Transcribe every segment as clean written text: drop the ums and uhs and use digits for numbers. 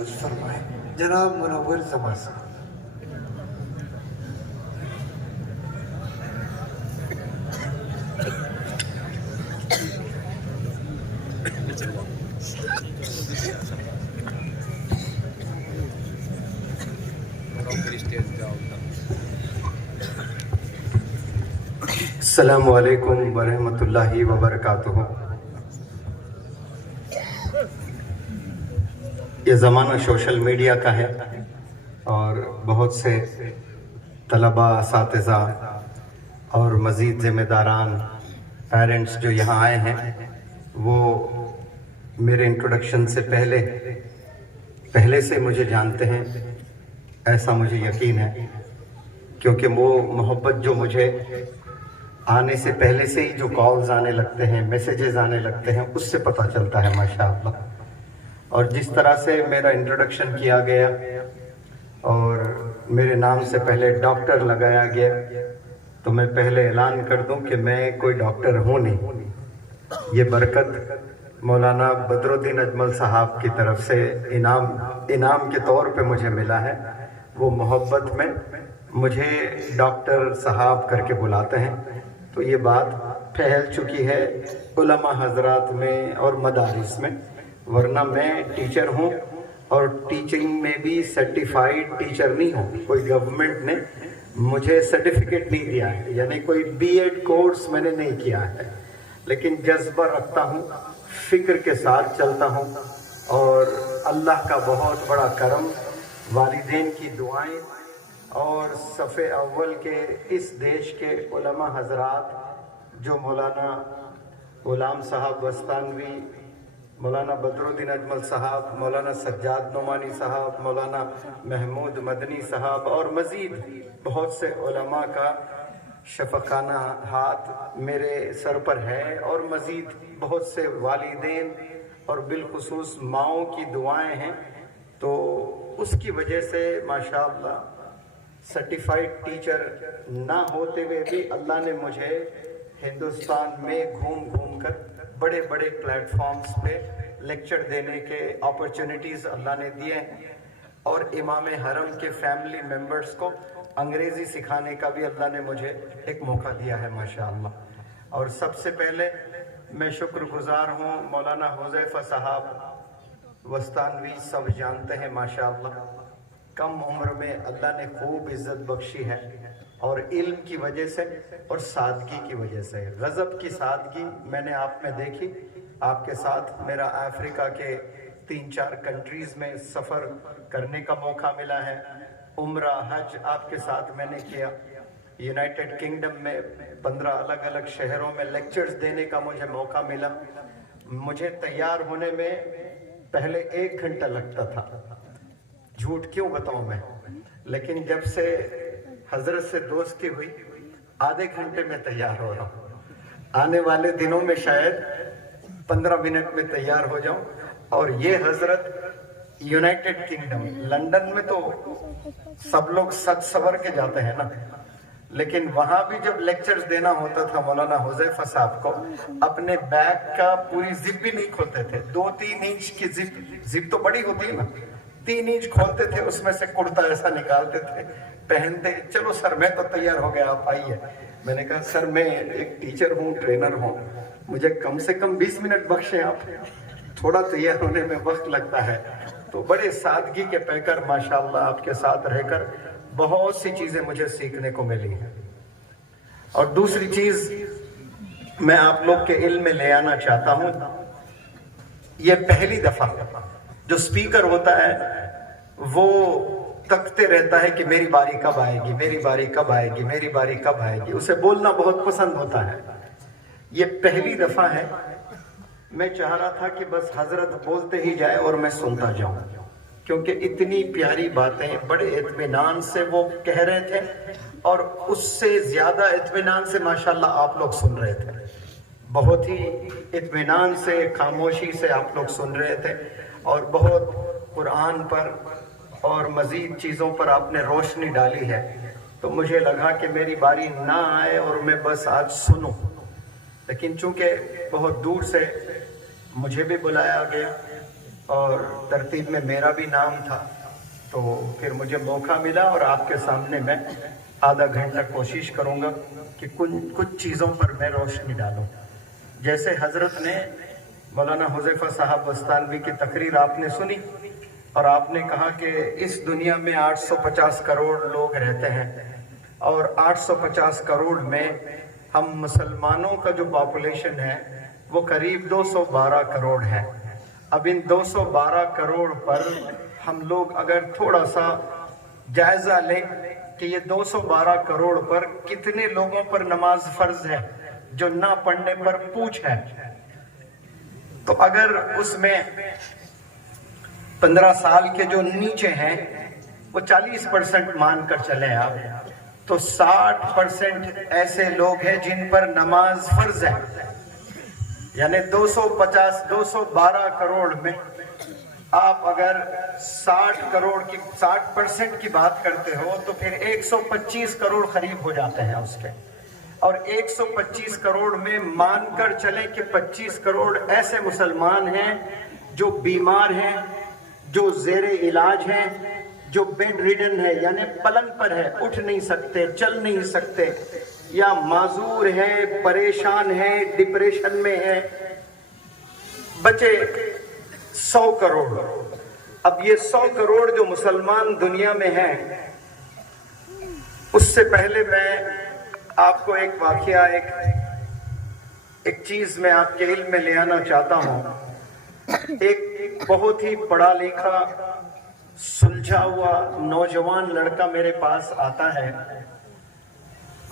فرمائے جناب منور زمان صاحب۔ السلام علیکم ورحمۃ اللہ وبرکاتہ۔ یہ زمانہ سوشل میڈیا کا ہے اور بہت سے طلباء، اساتذہ اور مزید ذمہ داران، پیرنٹس جو یہاں آئے ہیں وہ میرے انٹروڈکشن سے پہلے سے مجھے جانتے ہیں، ایسا مجھے یقین ہے، کیونکہ وہ محبت جو مجھے آنے سے پہلے سے ہی جو کالز آنے لگتے ہیں، میسیجز آنے لگتے ہیں، اس سے پتہ چلتا ہے ماشاءاللہ۔ اور جس طرح سے میرا انٹروڈکشن کیا گیا اور میرے نام سے پہلے ڈاکٹر لگایا گیا، تو میں پہلے اعلان کر دوں کہ میں کوئی ڈاکٹر ہوں نہیں۔ یہ برکت مولانا بدر الدین اجمل صاحب کی طرف سے انعام کے طور پہ مجھے ملا ہے۔ وہ محبت میں مجھے ڈاکٹر صاحب کر کے بلاتے ہیں، تو یہ بات پھیل چکی ہے علماء حضرات میں اور مدارس میں، ورنہ میں ٹیچر ہوں اور ٹیچنگ میں بھی سرٹیفائیڈ ٹیچر نہیں ہوں۔ کوئی گورنمنٹ نے مجھے سرٹیفکیٹ نہیں دیا ہے، یعنی کوئی بی ایڈ کورس میں نے نہیں کیا ہے، لیکن جذبہ رکھتا ہوں، فکر کے ساتھ چلتا ہوں، اور اللہ کا بہت بڑا کرم، والدین کی دعائیں اور صف اول کے اس دیش کے علماء حضرات جو مولانا غلام صاحب وستانوی، مولانا بدر الدین اجمل صاحب، مولانا سجاد نعمانی صاحب، مولانا محمود مدنی صاحب اور مزید بہت سے علماء کا شفقانہ ہاتھ میرے سر پر ہے، اور مزید بہت سے والدین اور بالخصوص ماؤں کی دعائیں ہیں، تو اس کی وجہ سے ماشاءاللہ سرٹیفائیڈ ٹیچر نہ ہوتے ہوئے بھی اللہ نے مجھے ہندوستان میں گھوم کر بڑے بڑے پلیٹ فارمز پہ لیکچر دینے کے اپرچونٹیز اللہ نے دیے ہیں، اور امام حرم کے فیملی ممبرز کو انگریزی سکھانے کا بھی اللہ نے مجھے ایک موقع دیا ہے ماشاءاللہ۔ اور سب سے پہلے میں شکر گزار ہوں مولانا حذیفہ صاحب وستانوی، سب جانتے ہیں ماشاءاللہ، کم عمر میں اللہ نے خوب عزت بخشی ہے، اور علم کی وجہ سے اور سادگی کی وجہ سے، غضب کی سادگی میں نے آپ میں دیکھی۔ آپ کے ساتھ میرا افریقہ کے 3-4 کنٹریز میں سفر کرنے کا موقع ملا ہے، عمرہ حج آپ کے ساتھ میں نے کیا، یونائٹڈ کنگڈم میں 15 الگ الگ شہروں میں لیکچرز دینے کا مجھے موقع ملا۔ مجھے تیار ہونے میں پہلے 1 گھنٹہ لگتا تھا، جھوٹ کیوں بتاؤں میں، لیکن جب سے حضرت سے دوستی ہوئی آدھے گھنٹے میں تیار ہو رہا ہوں۔ آنے والے دنوں میں شاید 15 منٹ میں تیار ہو جاؤں۔ اور یہ حضرت یونائٹڈ کنگڈم، لندن میں تو سب لوگ سج سور کے جاتے ہیں نا، لیکن وہاں بھی جب لیکچرز دینا ہوتا تھا مولانا حذیفہ صاحب کو، اپنے بیگ کا پوری زپ بھی نہیں کھولتے تھے، 2-3 انچ کی زپ تو بڑی ہوتی ہے نا، 3 انچ کھولتے تھے، اس میں سے کرتا ایسا نکالتے تھے، پہنتے، چلو سر میں تو تیار ہو گیا، آپ آئیے۔ میں نے کہا سر میں ایک ٹیچر ہوں، ٹرینر ہوں، مجھے کم سے کم 20 منٹ بخشیں، آپ تھوڑا تیار ہونے میں وقت لگتا ہے۔ تو بڑے سادگی کے پیکر ماشاءاللہ آپ کے ساتھ رہ کر بہت سی چیزیں مجھے سیکھنے کو ملی ہیں۔ اور دوسری چیز میں آپ لوگ کے علم میں لے آنا چاہتا ہوں، یہ پہلی دفعہ جو سپیکر ہوتا ہے وہ تکتے رہتا ہے کہ میری باری کب آئے گی، میری باری کب آئے گی، میری باری کب آئے گی، اسے بولنا بہت پسند ہوتا ہے۔ یہ پہلی دفعہ ہے، میں چاہ رہا تھا کہ بس حضرت بولتے ہی جائے اور میں سنتا جاؤں، کیونکہ اتنی پیاری باتیں بڑے اطمینان سے وہ کہہ رہے تھے، اور اس سے زیادہ اطمینان سے ماشاءاللہ آپ لوگ سن رہے تھے، بہت ہی اطمینان سے، خاموشی سے آپ لوگ سن رہے تھے، اور بہت قرآن پر اور مزید چیزوں پر آپ نے روشنی ڈالی ہے۔ تو مجھے لگا کہ میری باری نہ آئے اور میں بس آج سنوں، لیکن چونکہ بہت دور سے مجھے بھی بلایا گیا، اور ترتیب میں میرا بھی نام تھا، تو پھر مجھے موقع ملا اور آپ کے سامنے میں آدھا گھنٹہ کوشش کروں گا کہ کچھ چیزوں پر میں روشنی ڈالوں. جیسے حضرت نے مولانا حذیفہ صاحب بستانوی کی تقریر آپ نے سنی، اور آپ نے کہا کہ اس دنیا میں 850 کروڑ لوگ رہتے ہیں، اور 850 کروڑ میں ہم مسلمانوں کا جو پاپولیشن ہے وہ قریب 212 کروڑ ہے. اب ان 212 کروڑ پر ہم لوگ اگر تھوڑا سا جائزہ لیں کہ یہ 212 کروڑ پر کتنے لوگوں پر نماز فرض ہے جو نہ پڑھنے پر پوچھ ہے، تو اگر اس میں 15 سال کے جو نیچے ہیں وہ 40% مان کر چلیں آپ، تو 60% ایسے لوگ ہیں جن پر نماز فرض ہے. یعنی 212 کروڑ میں آپ اگر 60% کی بات کرتے ہو تو پھر 125 کروڑ قریب ہو جاتے ہیں اس کے. اور 125 کروڑ میں مان کر چلیں کہ 25 کروڑ ایسے مسلمان ہیں جو بیمار ہیں، جو زیر علاج ہیں، جو بیڈ ریڈن ہے، یعنی پلنگ پر ہے، اٹھ نہیں سکتے، چل نہیں سکتے، یا معذور ہے، پریشان ہے، ڈپریشن میں ہے. بچے 100 کروڑ. اب یہ 100 کروڑ جو مسلمان دنیا میں ہیں، اس سے پہلے میں آپ کو ایک واقعہ، ایک چیز میں آپ کے علم میں لے آنا چاہتا ہوں. ایک بہت ہی پڑھا لکھا سلجھا ہوا نوجوان لڑکا میرے پاس آتا ہے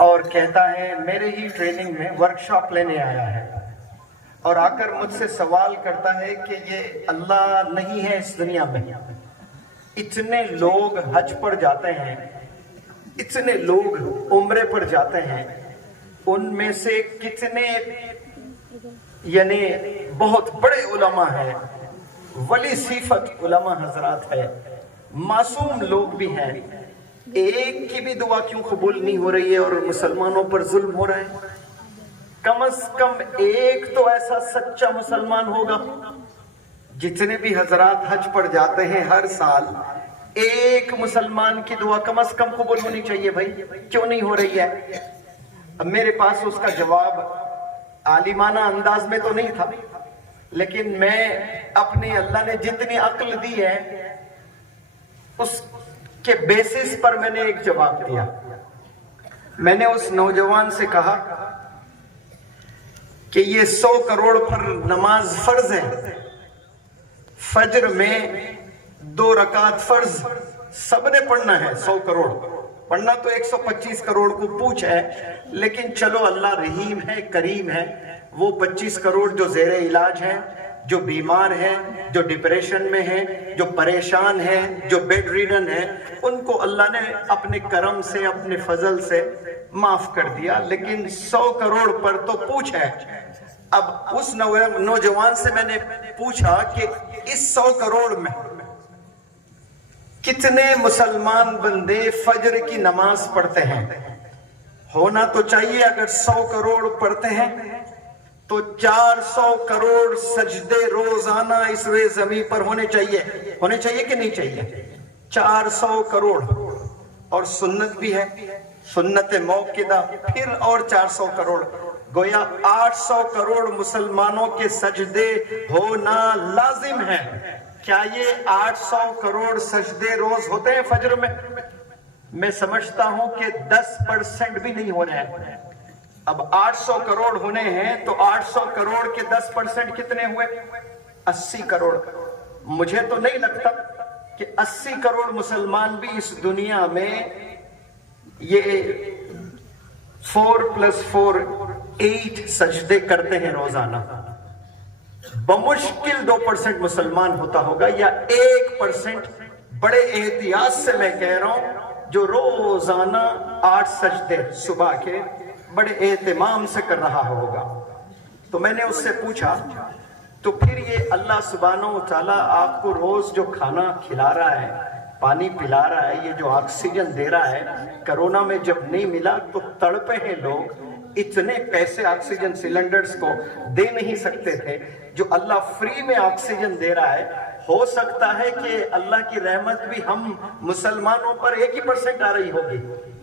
اور کہتا ہے میرے ہی ٹریننگ میں ورکشاپ لینے آیا ہے، اور آ کر مجھ سے سوال کرتا ہے کہ یہ اللہ نہیں ہے اس دنیا میں. اتنے لوگ حج پر جاتے ہیں، اتنے لوگ عمرے پر جاتے ہیں، ان میں سے کتنے یعنی بہت بڑے علماء ہیں، ولی صفت علماء حضرات ہے، معصوم لوگ بھی ہیں، ایک کی بھی دعا کیوں قبول نہیں ہو رہی ہے اور مسلمانوں پر ظلم ہو رہا ہے؟ کم از کم ایک تو ایسا سچا مسلمان ہوگا. جتنے بھی حضرات حج پر جاتے ہیں ہر سال، ایک مسلمان کی دعا کم از کم قبول ہونی چاہیے. بھائی کیوں نہیں ہو رہی ہے؟ اب میرے پاس اس کا جواب عالمانہ انداز میں تو نہیں تھا، لیکن میں اپنی اللہ نے جتنی عقل دی ہے اس کے بیسس پر میں نے ایک جواب دیا. میں نے اس نوجوان سے کہا کہ یہ 100 کروڑ پر نماز فرض ہے، فجر میں 2 رکعت فرض سب نے پڑھنا ہے. 100 کروڑ پڑھنا تو 125 کروڑ کو پوچھ ہے، لیکن چلو اللہ رحیم ہے، کریم ہے. وہ 25 کروڑ جو زیر علاج ہیں، جو بیمار ہیں، جو ڈپریشن میں ہیں، جو پریشان ہیں، جو بیڈ ریڈن ہیں، ان کو اللہ نے اپنے کرم سے، اپنے فضل سے معاف کر دیا. لیکن 100 کروڑ پر تو پوچھ ہے. اب اس نوجوان سے میں نے پوچھا کہ اس 100 کروڑ میں کتنے مسلمان بندے فجر کی نماز پڑھتے ہیں؟ ہونا تو چاہیے اگر 100 کروڑ پڑھتے ہیں تو 400 کروڑ سجدے روزانہ اس روئے زمین پر ہونے چاہیے کہ نہیں چاہیے؟ 400 کروڑ. اور سنت بھی ہے، سنت موقدہ، پھر اور 400 کروڑ. گویا 800 کروڑ مسلمانوں کے سجدے ہونا لازم ہے. کیا یہ 800 کروڑ سجدے روز ہوتے ہیں فجر میں؟ میں سمجھتا ہوں کہ 10% بھی نہیں ہو رہے ہیں. اب 800 کروڑ ہونے ہیں تو 800 کروڑ کے 10% کتنے ہوئے؟ 80 کروڑ. مجھے تو نہیں لگتا کہ 80 کروڑ مسلمان بھی اس دنیا میں یہ 4 + 4 8 سجدے کرتے ہیں روزانہ. بمشکل 2% مسلمان ہوتا ہوگا، یا 1%. بڑے احتیاط سے میں کہہ رہا ہوں جو روزانہ 8 سجدے صبح کے بڑے اہتمام سے کر رہا ہوگا. تو میں نے اس سے پوچھا تو پھر یہ اللہ سبحانہ و تعالیٰ آپ کو روز جو کھانا کھلا رہا ہے، پانی پلا رہا ہے، یہ جو آکسیجن دے رہا ہے، کرونا میں جب نہیں ملا تو تڑپے ہیں لوگ. اتنے پیسے آکسیجن سلنڈرز کو دے نہیں سکتے تھے. جو اللہ فری میں آکسیجن دے رہا ہے، ہو سکتا ہے کہ اللہ کی رحمت بھی ہم مسلمانوں پر 1% آ رہی ہوگی.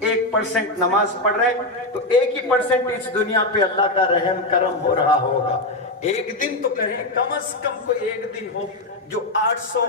1% نماز پڑھ رہے تو 1% اس دنیا پہ اللہ کا رحم کرم ہو رہا ہوگا. ایک دن تو کہیں کم از کم کوئی ایک دن ہو جو 800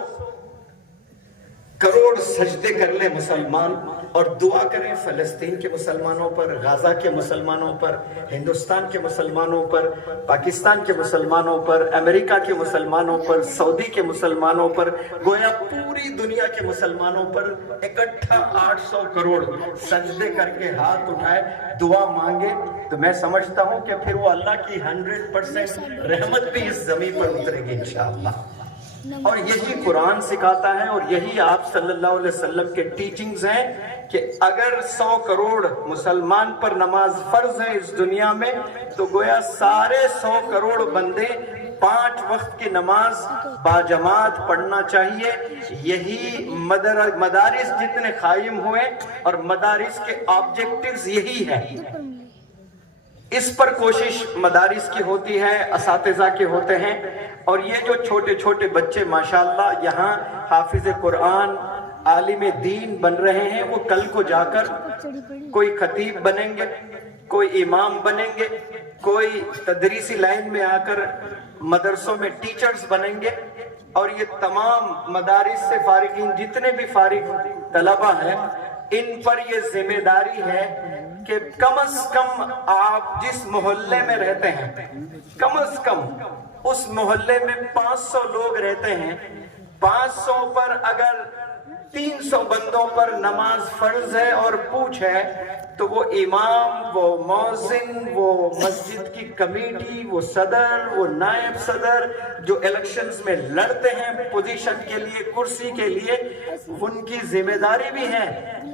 کروڑ سجدے کر لے مسلمان اور دعا کریں فلسطین کے مسلمانوں پر, غزہ کے مسلمانوں پر, ہندوستان کے مسلمانوں پر, پاکستان کے مسلمانوں پر, امریکہ کے مسلمانوں پر, سعودی کے مسلمانوں پر, گویا پوری دنیا کے مسلمانوں پر اکٹھا 800 کروڑ سجدے کر کے ہاتھ اٹھائے دعا مانگے تو میں سمجھتا ہوں کہ پھر وہ اللہ کی 100% رحمت بھی اس زمین پر اترے گی انشاءاللہ. اور یہی قرآن سکھاتا ہے اور یہی آپ صلی اللہ علیہ وسلم کے ٹیچنگز ہیں کہ اگر 100 کروڑ مسلمان پر نماز فرض ہے اس دنیا میں تو گویا سارے 100 کروڑ بندے 5 وقت کی نماز باجماعت پڑھنا چاہیے. یہی مدارس جتنے قائم ہوئے اور مدارس کے آبجیکٹیوز یہی ہے. اس پر کوشش مدارس کی ہوتی ہے, اساتذہ کے ہوتے ہیں. اور یہ جو چھوٹے چھوٹے بچے ماشاءاللہ یہاں حافظ قرآن, عالم دین بن رہے ہیں, وہ کل کو جا کر کوئی خطیب بنیں گے, کوئی امام بنیں گے, کوئی تدریسی لائن میں آ کر مدرسوں میں ٹیچرز بنیں گے. اور یہ تمام مدارس سے فارغین جتنے بھی فارغ طلبہ ہیں ان پر یہ ذمہ داری ہے کہ کم از کم آپ جس محلے میں رہتے ہیں کم از کم اس محلے میں 500 لوگ رہتے ہیں, 500 پر اگر 300 بندوں پر نماز فرض ہے اور پوچھ ہے تو وہ امام, وہ مؤذن, وہ مسجد کی کمیٹی, وہ صدر, وہ نائب صدر جو الیکشنز میں لڑتے ہیں پوزیشن کے لیے, کرسی کے لیے, ان کی ذمہ داری بھی ہے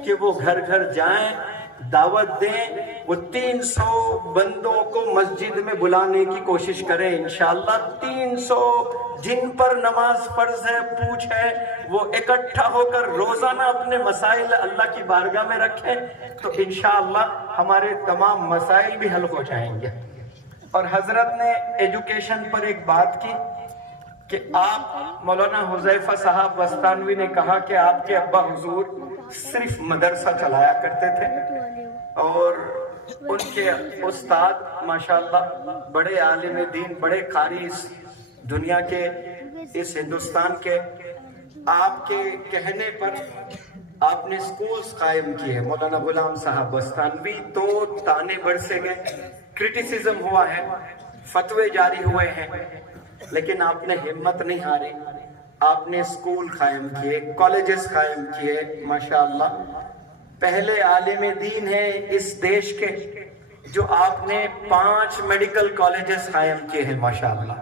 کہ وہ گھر گھر جائیں, دعوت دیں, وہ 300 بندوں کو مسجد میں بلانے کی کوشش کریں انشاءاللہ. 300 جن پر نماز فرض ہے, پوچھ ہے, وہ اکٹھا ہو کر روزانہ اپنے مسائل اللہ کی بارگاہ میں رکھیں تو انشاءاللہ ہمارے تمام مسائل بھی حل ہو جائیں گے. اور حضرت نے ایجوکیشن پر ایک بات کی کہ آپ, مولانا حذیفہ صاحب بستانوی نے کہا کہ آپ کے ابا حضور صرف مدرسہ چلایا کرتے تھے اور ان کے استاد ماشاءاللہ بڑے عالم دین, بڑے قاری اس دنیا کے, اس ہندوستان کے. آپ کے کہنے پر آپ نے سکولز قائم کیے. مولانا غلام صاحب بستانوی تو تانے برسے گئے, کرٹیسزم ہوا ہے, فتوے جاری ہوئے ہیں, لیکن آپ نے ہمت نہیں ہاری. آپ نے سکول قائم کیے, کالجز قائم کیے ماشاءاللہ. پہلے عالم دین ہیں اس دیش کے جو آپ نے 5 میڈیکل کالجز قائم کیے ہیں ماشاءاللہ.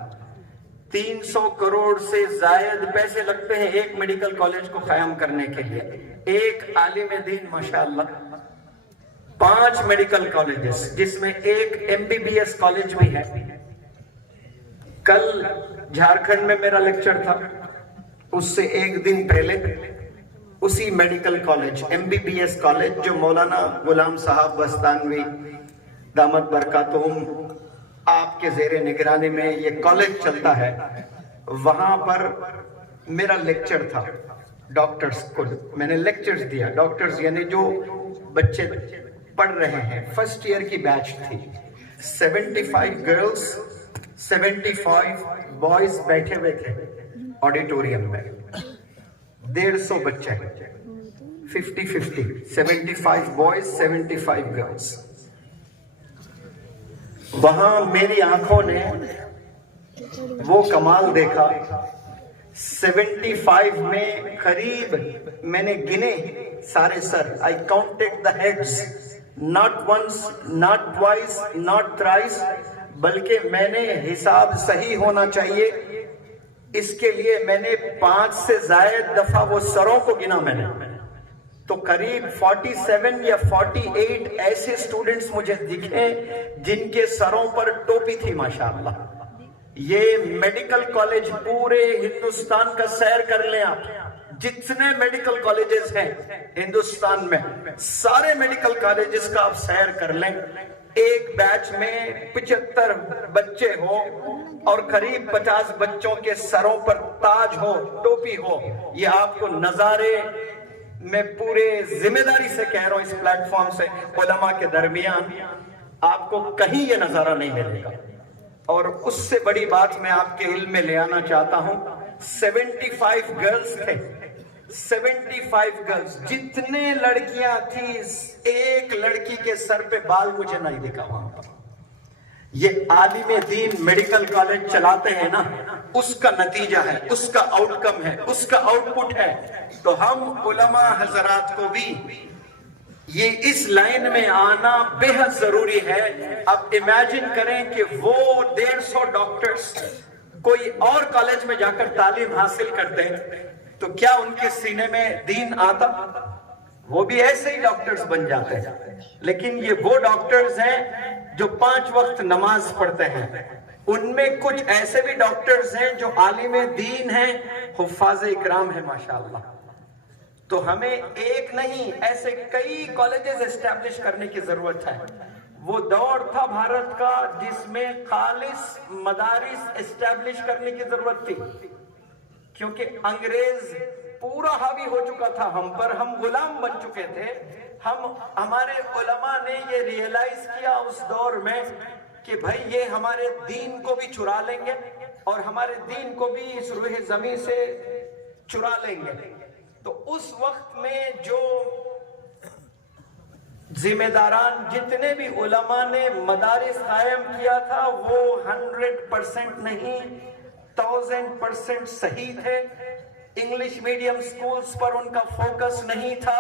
300 کروڑ سے زائد پیسے لگتے ہیں ایک میڈیکل کالج کو قائم کرنے کے لیے. ایک عالم دین ماشاءاللہ 5 میڈیکل کالجز جس میں ایک MBBS کالج بھی ہے. کل جھارکھنڈ میں میرا لیکچر تھا, اس سے ایک دن پہلے اسی میڈیکل کالج MBBS کالج جو مولانا غلام صاحب بستانوی دامت برکاتہم آپ کے زیر نگرانی میں یہ کالج چلتا ہے, وہاں پر میرا لیکچر تھا. ڈاکٹرز کو میں نے لیکچرز دیا. ڈاکٹرز یعنی جو بچے پڑھ رہے ہیں, فرسٹ ایئر کی بیچ تھی. 75 گرلز 75 بوائز بیٹھے ہوئے تھے آڈیٹوریم میں. 150 بچے, 50-50, 75 بوائز 75 گرلز. وہاں میری آنکھوں نے وہ کمال دیکھا. 75 میں قریب میں نے گنے سارے سر. I counted the heads, not once, not twice, not thrice, بلکہ میں نے حساب صحیح ہونا چاہیے اس کے لیے میں نے 5 سے زائد دفعہ وہ سروں کو گنا. میں نے تو قریب 47 یا 48 ایسے اسٹوڈنٹس مجھے دکھے جن کے سروں پر ٹوپی تھی ماشاءاللہ. یہ میڈیکل کالج پورے ہندوستان کا سیر کر لیں آپ, جتنے میڈیکل کالجز ہیں ہندوستان میں سارے میڈیکل کالجز کا آپ سیر کر لیں. ایک بیچ میں 75 بچے ہو اور قریب 50 بچوں کے سروں پر تاج ہو، ٹوپی ہو، یہ آپ کو نظارے میں پورے ذمہ داری سے کہہ رہا ہوں اس پلیٹ فارم سے، علماء کے درمیان آپ کو کہیں یہ نظارہ نہیں ملے گا۔ اور اس سے بڑی بات میں آپ کے علم میں لے آنا چاہتا ہوں، 75 گرلز تھے، 75 گرلز، جتنے لڑکیاں تھیں ایک لڑکی کے سر پہ بال مجھے نہیں دکھا وہاں پر۔ یہ عالم دین میڈیکل کالج چلاتے ہیں نا، اس کا نتیجہ ہے، اس کا آؤٹ کم ہے، اس کا آؤٹ پٹ ہے۔ تو ہم علماء حضرات کو بھی یہ اس لائن میں آنا بے حد ضروری ہے۔ اب امیجن کریں کہ وہ 150 ڈاکٹرز کوئی اور کالج میں جا کر تعلیم حاصل کرتے ہیں تو کیا ان کے سینے میں دین آتا؟ وہ بھی ایسے ہی ڈاکٹرز بن جاتے ہیں۔ لیکن یہ وہ ڈاکٹرز ہیں جو 5 وقت نماز پڑھتے ہیں، ان میں کچھ ایسے بھی ڈاکٹرز ہیں جو عالم دین ہیں، حفاظ اکرام ہیں ماشاءاللہ۔ تو ہمیں ایک نہیں، ایسے کئی کالجز اسٹیبلش کرنے کی ضرورت ہے۔ وہ دور تھا بھارت کا جس میں خالص مدارس اسٹیبلش کرنے کی ضرورت تھی، کیونکہ انگریز پورا حاوی ہو چکا تھا ہم پر، ہم غلام بن چکے تھے۔ ہمارے علماء نے یہ ریئلائز کیا اس دور میں کہ بھائی یہ ہمارے دین کو بھی چرا لیں گے اور ہمارے دین کو بھی اس روح زمین سے چرا لیں گے۔ تو اس وقت میں جو ذمہ داران جتنے بھی علماء نے مدارس قائم کیا تھا وہ 100% نہیں، 1000% صحیح تھے۔ انگلش میڈیم سکولز پر ان کا فوکس نہیں تھا۔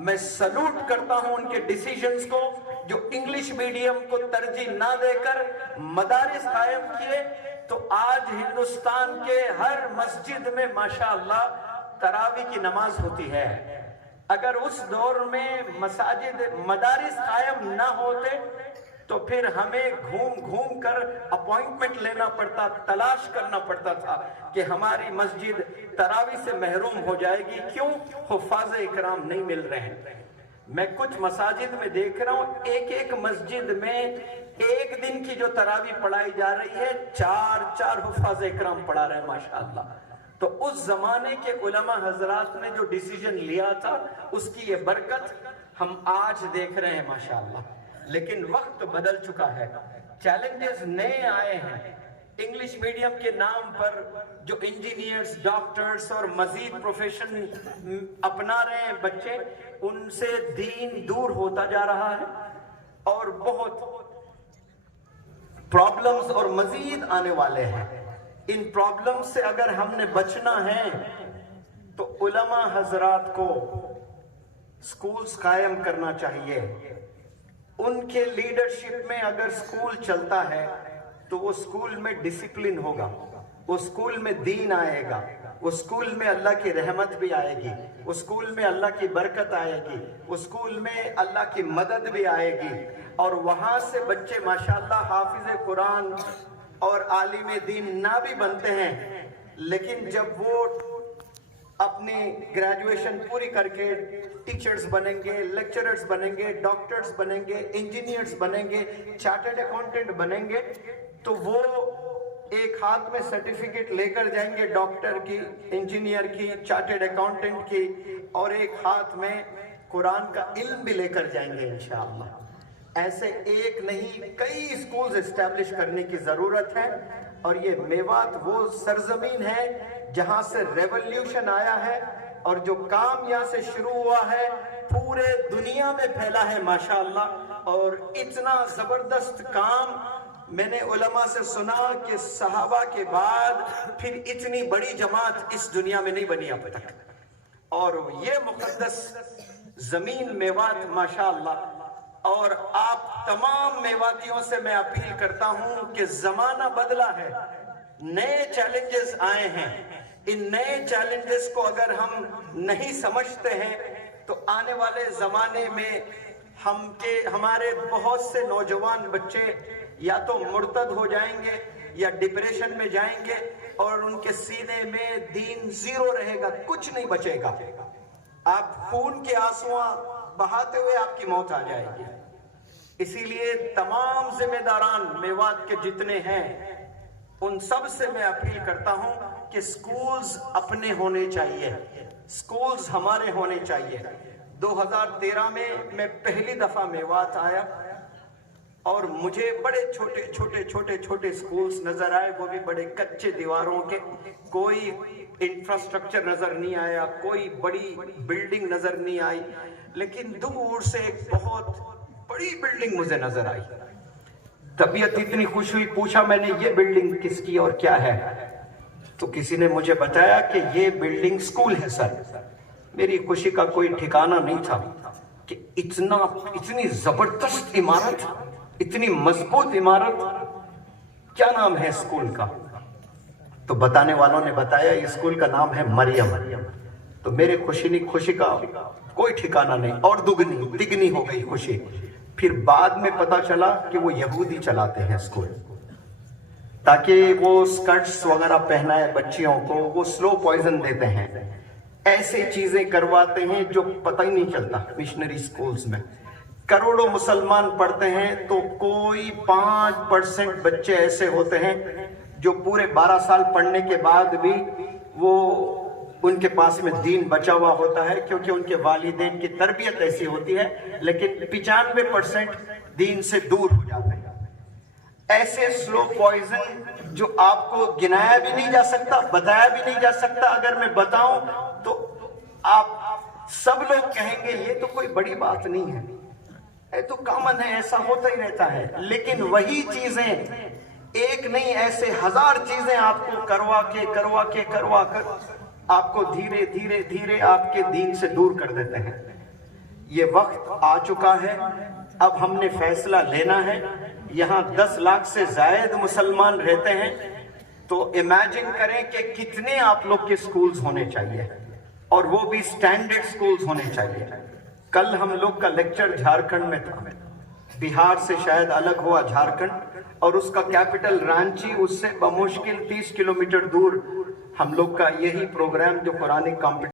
میں سلوٹ کرتا ہوں ان کے ڈیسیجنز کو جو انگلش میڈیم کو ترجیح نہ دے کر مدارس قائم کیے۔ تو آج ہندوستان کے ہر مسجد میں ماشاءاللہ تراویح کی نماز ہوتی ہے۔ اگر اس دور میں مساجد مدارس قائم نہ ہوتے تو پھر ہمیں گھوم گھوم کر اپوائنٹمنٹ لینا پڑتا، تلاش کرنا پڑتا تھا کہ ہماری مسجد تراویح سے محروم ہو جائے گی۔ کیوں؟ حفاظ اکرام نہیں مل رہے ہیں۔ میں کچھ مساجد میں دیکھ رہا ہوں ایک مسجد میں ایک دن کی جو تراویح پڑھائی جا رہی ہے 4 حفاظ اکرام پڑھا رہے ہیں ماشاءاللہ۔ تو اس زمانے کے علماء حضرات نے جو ڈیسیجن لیا تھا اس کی یہ برکت ہم آج دیکھ رہے ہیں ماشاءاللہ۔ لیکن وقت بدل چکا ہے، چیلنجز نئے آئے ہیں۔ انگلش میڈیم کے نام پر جو انجینئرز، ڈاکٹرز اور مزید پروفیشن اپنا رہے ہیں بچے، ان سے دین دور ہوتا جا رہا ہے اور بہت پرابلمز اور مزید آنے والے ہیں۔ ان پرابلمز سے اگر ہم نے بچنا ہے تو علماء حضرات کو سکولز قائم کرنا چاہیے۔ ان کے لیڈرشپ میں اگر سکول چلتا ہے تو وہ سکول میں ڈسپلن ہوگا، وہ سکول میں دین آئے گا، وہ سکول میں اللہ کی رحمت بھی آئے گی، وہ سکول میں اللہ کی برکت آئے گی، وہ سکول میں اللہ کی مدد بھی آئے گی، اور وہاں سے بچے ماشاءاللہ حافظ قرآن اور عالم دین نہ بھی بنتے ہیں، لیکن جب وہ اپنی گریجویشن پوری کر کے ٹیچرز بنیں گے، لیکچررز بنیں گے، ڈاکٹرز بنیں گے، انجینئرز بنیں گے، چارٹرڈ اکاؤنٹنٹ بنیں گے، تو وہ ایک ہاتھ میں سرٹیفکیٹ لے کر جائیں گے ڈاکٹر کی، انجینئر کی، چارٹرڈ اکاؤنٹنٹ کی، اور ایک ہاتھ میں قرآن کا علم بھی لے کر جائیں گے انشاءاللہ۔ ایسے ایک نہیں کئی سکولز اسٹیبلش کرنے کی ضرورت ہے، اور یہ میوات وہ سرزمین ہے جہاں سے ریولیوشن آیا ہے، اور جو کام یہاں سے شروع ہوا ہے پورے دنیا میں پھیلا ہے ماشاءاللہ۔ اور اتنا زبردست کام میں نے علماء سے سنا کہ صحابہ کے بعد پھر اتنی بڑی جماعت اس دنیا میں نہیں بنی اب تک، اور یہ مقدس زمین میوات ماشاءاللہ۔ اور آپ تمام میواتیوں سے میں اپیل کرتا ہوں کہ زمانہ بدلا ہے، نئے چیلنجز آئے ہیں، ان نئے چیلنجز کو اگر ہم نہیں سمجھتے ہیں تو آنے والے زمانے میں ہمارے بہت سے نوجوان بچے یا تو مرتد ہو جائیں گے یا ڈپریشن میں جائیں گے، اور ان کے سینے میں دین زیرو رہے گا، کچھ نہیں بچے گا۔ آپ خون کے آنسو بہاتے ہوئے آپ کی موت آ جائے گی۔ اسی لیے تمام ذمہ داران میوات کے جتنے ہیں ان سب سے میں اپیل کرتا ہوں کہ سکولز اپنے ہونے چاہیے، سکولز ہمارے ہونے چاہیے۔ 2013 میں پہلی دفعہ میوات آیا اور مجھے بڑے چھوٹے سکولز نظر آئے، وہ بھی بڑے کچے دیواروں کے، کوئی انفراسٹرکچر نظر نہیں آیا، کوئی بڑی بلڈنگ نظر نہیں آئی، لیکن دور سے ایک بہت بڑی بلڈنگ مجھے نظر آئی۔ طبیعت اتنی خوش ہوئی، پوچھا میں نے یہ بلڈنگ کس کی اور کیا ہے؟ تو کسی نے مجھے بتایا کہ یہ بلڈنگ سکول ہے سر۔ میری خوشی کا کوئی ٹھکانہ نہیں تھا کہ اتنی زبردست عمارت، اتنی مضبوط عمارت، کیا نام ہے سکول کا؟ تو بتانے والوں نے بتایا یہ سکول کا نام ہے مریم۔ تو میرے خوشی کا کوئی ٹھکانہ نہیں، اور دگنی ہو گئی خوشی۔ پھر بعد میں پتا چلا کہ وہ یہودی چلاتے ہیں سکول، تاکہ وہ سکرٹس وغیرہ پہنائے بچیوں کو، وہ سلو پوائزن دیتے ہیں، ایسے چیزیں کرواتے ہیں جو پتہ ہی نہیں چلتا۔ مشنری سکولز میں کروڑوں مسلمان پڑھتے ہیں تو کوئی 5% بچے ایسے ہوتے ہیں جو پورے 12 سال پڑھنے کے بعد بھی وہ ان کے پاس میں دین بچا ہوا ہوتا ہے، کیونکہ ان کے والدین کی تربیت ایسی ہوتی ہے، لیکن 95% دین سے دور ہو جاتے ہیں۔ ایسے سلو پوائزن جو آپ کو گنایا بھی نہیں جا سکتا، بتایا بھی نہیں جا سکتا، اگر میں بتاؤں تو آپ سب لوگ کہیں گے یہ تو کوئی بڑی بات نہیں ہے، یہ تو کامن ہے، ایسا ہوتا ہی رہتا ہے۔ لیکن وہی چیزیں ایک نہیں، ایسے 1000 چیزیں آپ کو کروا کر آپ کو دھیرے آپ کے دین سے دور کر دیتے ہیں۔ یہ وقت آ چکا ہے، اب ہم نے فیصلہ لینا ہے۔ یہاں 10 لاکھ سے زائد مسلمان رہتے ہیں، تو امیجن کریں کہ کتنے آپ لوگ کے سکولز ہونے چاہیے، اور وہ بھی سٹینڈرڈ سکولز ہونے چاہیے۔ کل ہم لوگ کا لیکچر جھارکھنڈ میں تھا، بہار سے شاید الگ ہوا جھارکھنڈ، اور اس کا کیپٹل رانچی، اس سے بمشکل 30 کلومیٹر دور ہم لوگ کا یہی پروگرام جو قرآنک کمپٹیشن